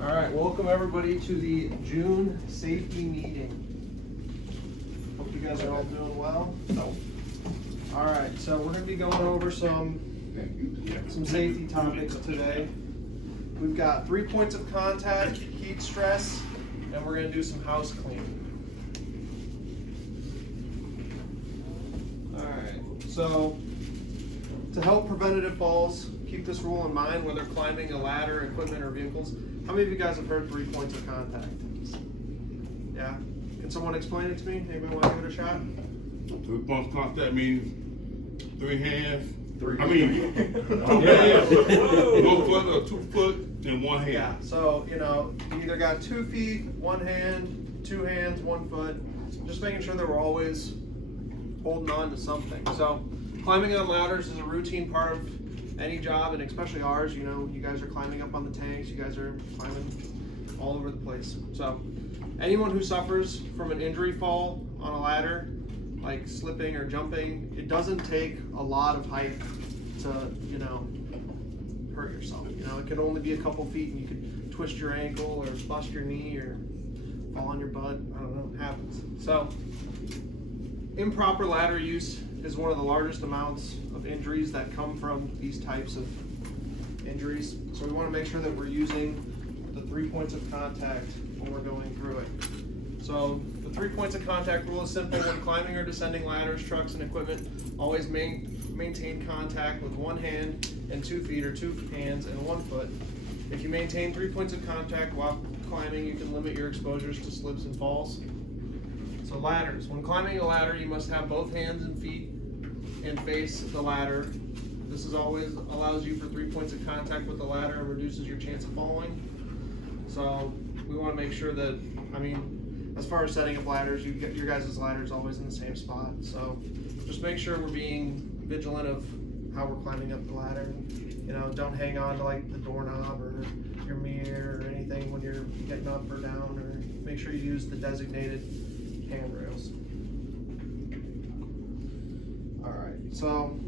All right, welcome everybody to the June safety meeting. Hope you guys are all doing well. All right, so we're going to be going over some safety topics today. We've got 3 points of contact, heat stress, and we're going to do some house cleaning. All right, so to help preventative falls, keep this rule in mind whether climbing a ladder, equipment, or vehicles. How many of you guys have heard 3 points of contact? Yeah? Can someone explain it to me? Anybody want to give it a shot? 3 points of contact means 3 hands. Three. I mean, 2 hands, 1 foot or 2 foot, and 1 hand. Yeah, so, you know, you either got 2 feet, 1 hand, 2 hands, 1 foot. Just making sure that we're always holding on to something. So, climbing on ladders is a routine part of any job, and especially ours. You know, you guys are climbing up on the tanks, you guys are climbing all over the place. So anyone who suffers from an injury fall on a ladder, like slipping or jumping, it doesn't take a lot of height to, you know, hurt yourself. You know, it could only be a couple feet and you could twist your ankle or bust your knee or fall on your butt. I don't know, it happens. So improper ladder use is one of the largest amounts of injuries that come from these types of injuries. So we want to make sure that we're using the 3 points of contact when we're going through it. So the 3 points of contact rule is simple. When climbing or descending ladders, trucks, and equipment, always maintain contact with 1 hand and 2 feet, or 2 hands and 1 foot. If you maintain 3 points of contact while climbing, you can limit your exposures to slips and falls. So ladders. When climbing a ladder, you must have both hands and feet and face the ladder. This is always allows you for 3 points of contact with the ladder and reduces your chance of falling. So we want to make sure that, I mean, as far as setting up ladders, you get your guys' ladders always in the same spot. So just make sure we're being vigilant of how we're climbing up the ladder. You know, don't hang on to like the doorknob or your mirror or anything when you're getting up or down, or make sure you use the designated handrails. Alright, so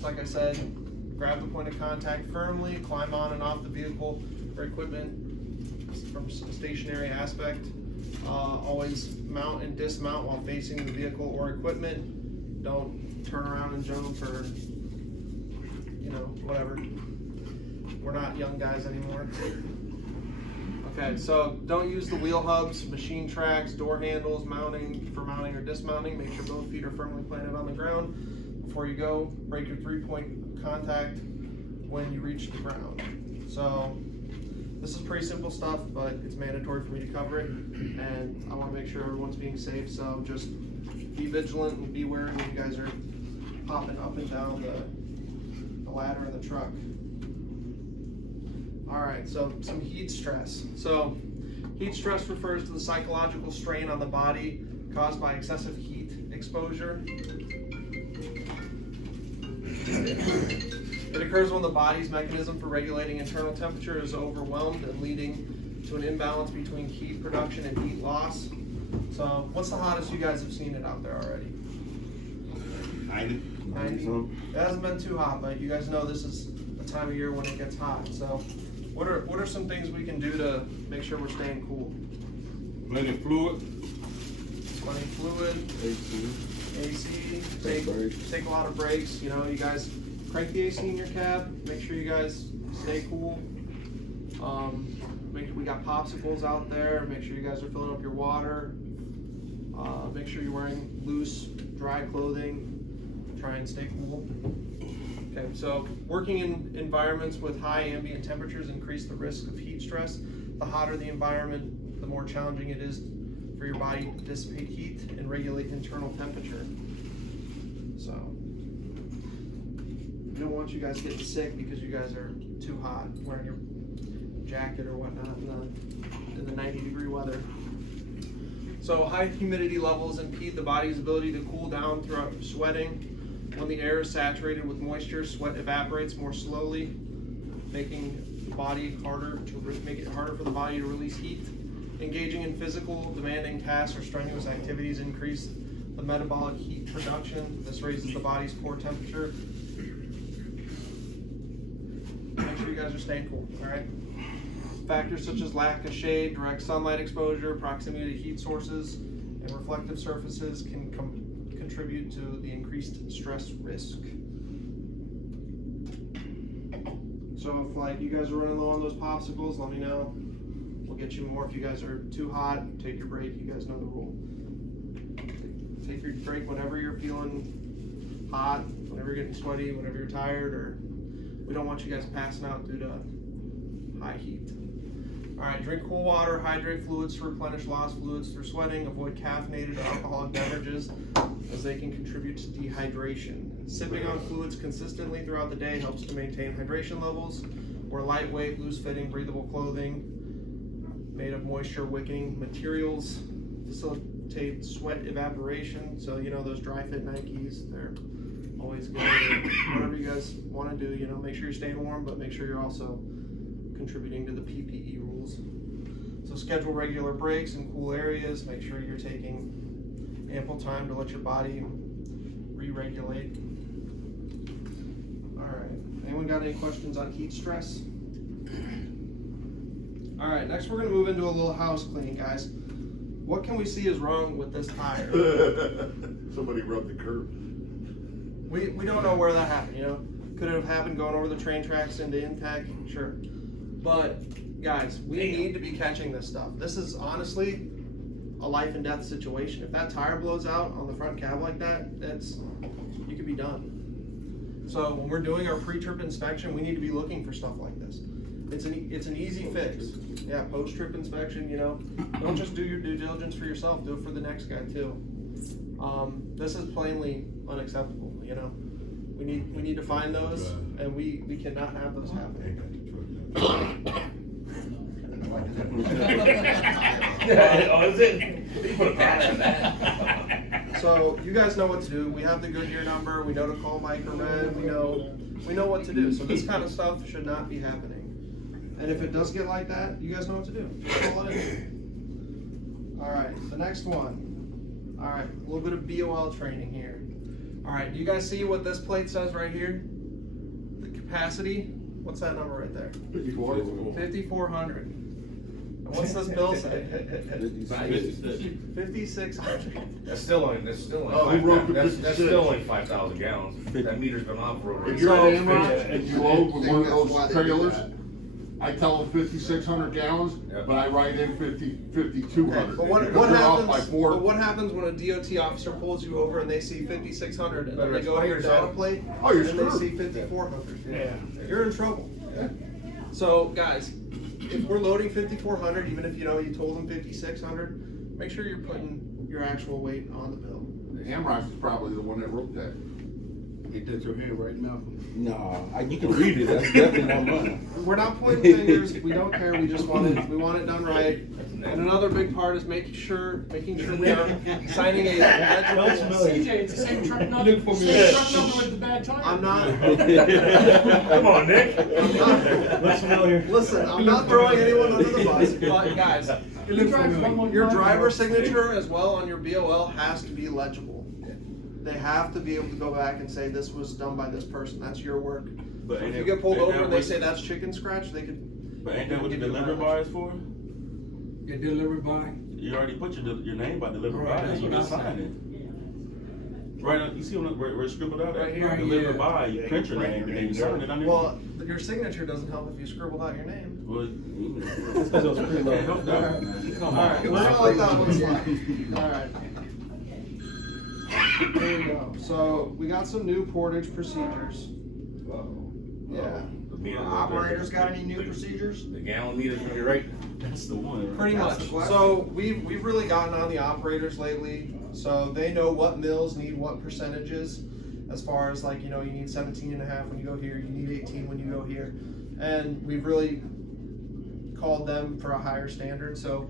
like I said, grab the point of contact firmly, climb on and off the vehicle or equipment from a stationary aspect. Always mount and dismount while facing the vehicle or equipment. Don't turn around and jump or, you know, whatever. We're not young guys anymore. Okay, so don't use the wheel hubs, machine tracks, door handles, mounting or dismounting. Make sure both feet are firmly planted on the ground before you go. Break your 3 point contact when you reach the ground. So this is pretty simple stuff, but it's mandatory for me to cover it, and I want to make sure everyone's being safe. So just be vigilant and be wary when you guys are popping up and down the ladder in the truck. All right, so some heat stress. So heat stress refers to the psychological strain on the body caused by excessive heat exposure. It occurs when the body's mechanism for regulating internal temperature is overwhelmed and leading to an imbalance between heat production and heat loss. So what's the hottest you guys have seen it out there already? 90. 90. It hasn't been too hot, but you guys know this is the time of year when it gets hot. So what are some things we can do to make sure we're staying cool? Plenty of fluid. Plenty of fluid, AC, take a lot of breaks. You know, you guys crank the AC in your cab. Make sure you guys stay cool. We got popsicles out there. Make sure you guys are filling up your water. Make sure you're wearing loose, dry clothing. Try and stay cool. Okay, so working in environments with high ambient temperatures increase the risk of heat stress. The hotter the environment, the more challenging it is for your body to dissipate heat and regulate internal temperature. So we don't want you guys getting sick because you guys are too hot wearing your jacket or whatnot in the 90-degree weather. So high humidity levels impede the body's ability to cool down throughout sweating. When the air is saturated with moisture, sweat evaporates more slowly, making the body make it harder for the body to release heat. Engaging in physical demanding tasks or strenuous activities increase the metabolic heat production. This raises the body's core temperature. Make sure you guys are staying cool, all right? Factors such as lack of shade, direct sunlight exposure, proximity to heat sources, and reflective surfaces can contribute to the increased stress risk. So if like you guys are running low on those popsicles, let me know. We'll get you more. If you guys are too hot, take your break. You guys know the rule. Take your break whenever you're feeling hot, whenever you're getting sweaty, whenever you're tired, or we don't want you guys passing out due to high heat. All right, drink cool water, hydrate fluids to replenish lost fluids through sweating, avoid caffeinated or alcoholic beverages as they can contribute to dehydration. Sipping on fluids consistently throughout the day helps to maintain hydration levels. Wear lightweight, loose-fitting, breathable clothing made of moisture-wicking materials. Facilitate sweat evaporation. So, you know, those dry-fit Nikes, they're always good. Whatever you guys want to do, you know, make sure you're staying warm, but make sure you're also contributing to the PPE rules. So schedule regular breaks in cool areas. Make sure you're taking ample time to let your body re-regulate. All right, anyone got any questions on heat stress? All right, next we're gonna move into a little house cleaning, guys. What can we see is wrong with this tire? Somebody rubbed the curb. We don't know where that happened, you know? Could it have happened going over the train tracks into Intech? Sure. But guys, we need to be catching this stuff. This is honestly a life and death situation. If that tire blows out on the front cab like that, you could be done. So when we're doing our pre-trip inspection, we need to be looking for stuff like this. It's an easy fix. Yeah, post-trip inspection, you know. Don't just do your due diligence for yourself, do it for the next guy too. This is plainly unacceptable, you know. We need to find those, and we cannot have those happen. Oh, is it? Put a patch on that. So you guys know what to do. We have the Goodyear number. We know to call Mike or Red. We know what to do. So this kind of stuff should not be happening. And if it does get like that, you guys know what to do. Just call it in. All right, the next one. All right, a little bit of BOL training here. All right, do you guys see what this plate says right here? The capacity. What's that number right there? 5,400. And what's this bill say? 5,600. That's still only Oh, he wrote the that's 56. still only 5,000 gallons. That meter's been off for over. If you're So- an Amrock and you load with one of That's why those they do trailers, that. I tell them 5,600 gallons, Yep. but I write in 5,200. But what Because they're off by happens? 4. But what happens when a DOT officer pulls you over and they see 5,600 and then Better they go to your explain data yourself. plate Oh, you're and they screwed. see 5,400? Yeah. You're in trouble. So guys, if we're loading 5,400, even if you know you told them 5,600, make sure you're putting your actual weight on the bill. Amrock is probably the one that wrote that. Get that your hand right, Malcolm. No, you can read it. That's definitely not mine. We're not pointing fingers. We don't care. We just want it done right. And another big part is making sure we are signing a legible. CJ, it's the same truck number, same truck number with the bad tire. I'm not. Come on, Nick. Looks familiar. Listen, I'm not throwing anyone under the bus, but guys, your driver signature as well on your BOL has to be legible. They have to be able to go back and say this was done by this person. That's your work. But So if ain't you that- get pulled ain't over that and they what- say that's chicken scratch, they could. But ain't that what the give you a delivery bar is for? Get delivered by. You already put your name by delivery Right, by, that's you what just I sign it. Right, you see where it's scribbled out Right at? here. Delivered Yeah. by, you print your name, and then you sign it underneath. Well, your signature doesn't help if you scribbled out your name. Well, Because it was pretty low. can't help that, man. Come All on. right, we're gonna let that one slide. All right. There we go. So we got some new portage procedures. Yeah. The meter- Operators got any new procedures? The gallon meter's gonna be right. That's the one. Pretty That's much. the question. So we've really gotten on the operators lately, so they know what mills need what percentages, as far as like, you know, you need 17.5 when you go here, you need 18 when you go here, and we've really called them for a higher standard. So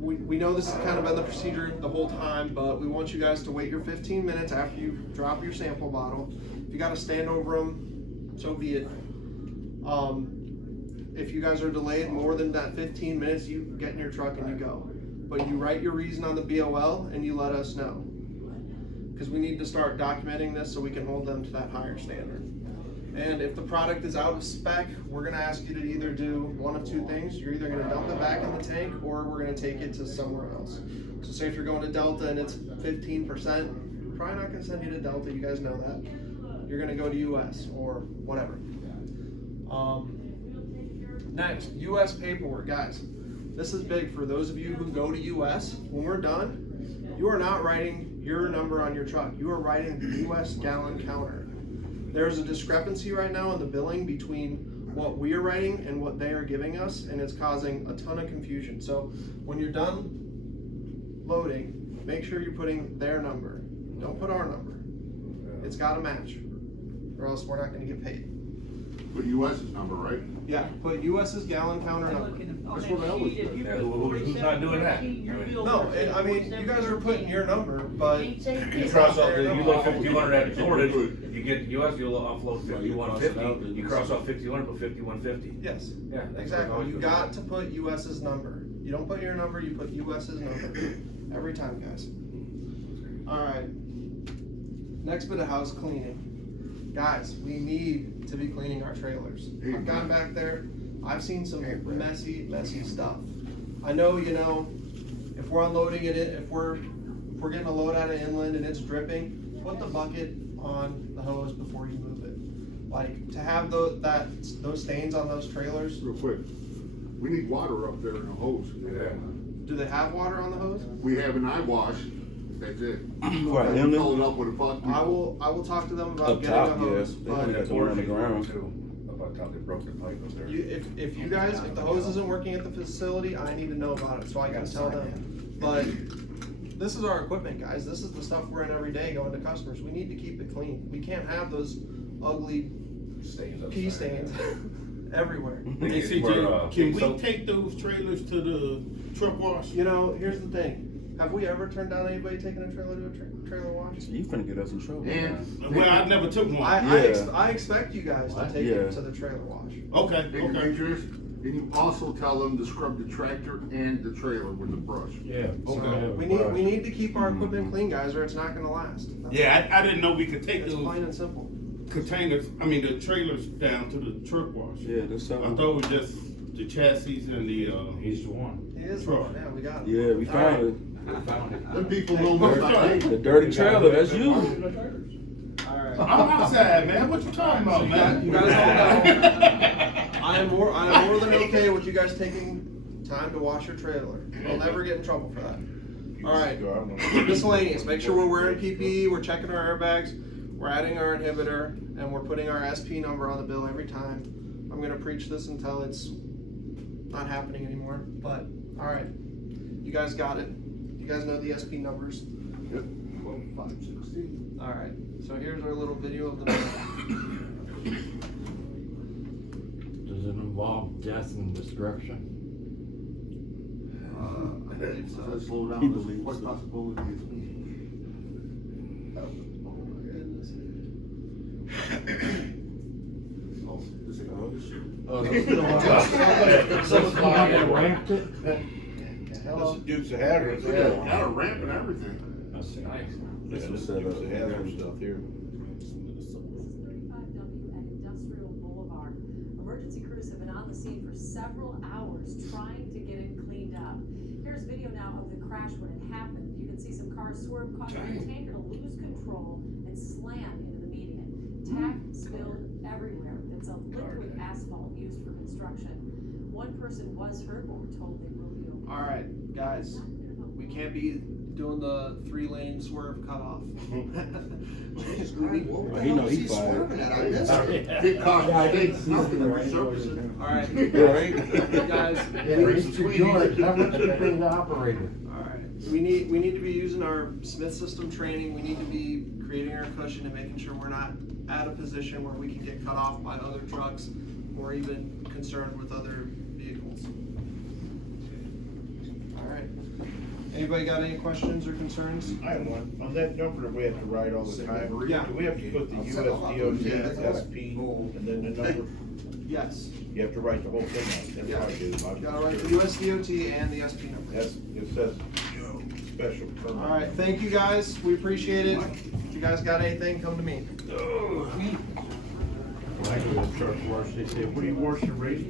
we know this has kind of been the procedure the whole time, but we want you guys to wait your 15 minutes after you drop your sample bottle. If you got to stand over them, so be it. If you guys are delayed more than that 15 minutes, you get in your truck and you go. But you write your reason on the BOL and you let us know. Because we need to start documenting this so we can hold them to that higher standard. And if the product is out of spec, we're gonna ask you to either do one of two things. You're either gonna dump it back in the tank, or we're gonna take it to somewhere else. So say if you're going to Delta and it's 15%, probably not gonna send you to Delta, you guys know that. You're gonna go to US or whatever. Next, US paperwork, guys. This is big for those of you who go to US. When we're done, you are not writing your number on your truck. You are writing the US gallon counter. There's a discrepancy right now in the billing between what we are writing and what they are giving us, and it's causing a ton of confusion. So when you're done loading, make sure you're putting their number. Don't put our number. It's gotta match, or else we're not gonna get paid. Put US's number, right? Yeah, put US's gallon counter number. That's what I was doing. Yeah, who's not doing that? No, I mean, you guys are putting your number, but You it's cross not off, their you number. load 5,200 at Jordan, you get US, you'll offload Well, you cross it out, 5150, you then cross off 5,200, put 5150. Yes, Yeah. that's what exactly. always You been. got to put US's number. You don't put your number, you put US's number. Every time, guys. Alright. Next bit of house cleaning. Guys, we need to be cleaning our trailers. I've gone back there, I've seen some messy, messy stuff. I know, you know, if we're unloading it, if we're getting a load out of inland and it's dripping, put the bucket on the hose before you move it. Like, to have those stains on those trailers, Real quick, we need water up there in the hose. Yeah. do they have water on the hose? We have an eye wash, that's it. Right, We inlet? fill it up with a bucket. I will talk to them about Up getting top, a hose, yeah. but They got the one on the ground. Too, about how they broke the pipe up there. if you guys, if the hose isn't working at the facility, I need to know about it, so I can tell them. But this is our equipment, guys, this is the stuff we're in every day going to customers, we need to keep it clean. We can't have those ugly Stains up pea there. stains everywhere. Where, Hey CJ, can we so- take those trailers to the truck wash? You know, here's the thing, have we ever turned down anybody taking a trailer to a trailer wash? You finna get us in trouble. And, Well, I never took one. I expect you guys to take Yeah. it to the trailer wash. Okay, take your okay. pictures, and you also tell them to scrub the tractor and the trailer with the brush. Yeah, So okay. we need to keep our equipment clean, guys, or it's not gonna last. Yeah, I didn't know we could take It's plain those and simple. containers, the trailers down to the truck wash. Yeah, that's I something. thought it was just the chassis and the, He's the one. He is Truck. one, yeah, we got him. Yeah, we found it. Them people know more about it. The dirty trailer, that's you. Alright. I'm outside, man. What you talking about, man? You guys all know, I am more than okay with you guys taking time to wash your trailer. You'll never get in trouble for that. Alright, miscellaneous, make sure we're wearing PPE, we're checking our airbags, we're adding our inhibitor, and we're putting our SP number on the bill every time. I'm gonna preach this until it's not happening anymore, but, alright. You guys got it. You guys know the SP numbers. Yep. 516. Alright, so here's our little video of the Does it involve death and destruction? I believe so. Let's slow down, He there's believes what so. possibility is. Oh, this ain't good. Somebody ramped it? That's the Dukes of Hazzard. Yeah, got a ramp and everything. That's nice. This is set up. stuff here. This is 35W at Industrial Boulevard. Emergency crews have been on the scene for several hours trying to get it cleaned up. Here's video now of the crash when it happened. You can see some cars swerve, causing the tanker to lose control and slam into the median. Tack spilled everywhere. It's a liquid asphalt used for construction. One person was hurt, but we're told they will be okay. Alright, guys, we can't be doing the 3-lane swerve cutoff. He know he fired. Big car mistakes, nothing, we're surfacing. Alright, Right? guys, alright, we need to be using our Smith System training, we need to be creating our cushion and making sure we're not at a position where we can get cut off by other trucks or even concerned with other vehicles. Alright, anybody got any questions or concerns? I have one. On that number that we have to write all the time, Yeah. do we have to put the USDOT, SP, and then the number? Yes, You have to write the whole thing out. Yeah. That's what I you do. gotta write the USDOT and the SP number. That's, it says special permit. Alright, thank you guys, we appreciate it. If you guys got anything, come to me. I go to the truck wash, they say, what do you wash your race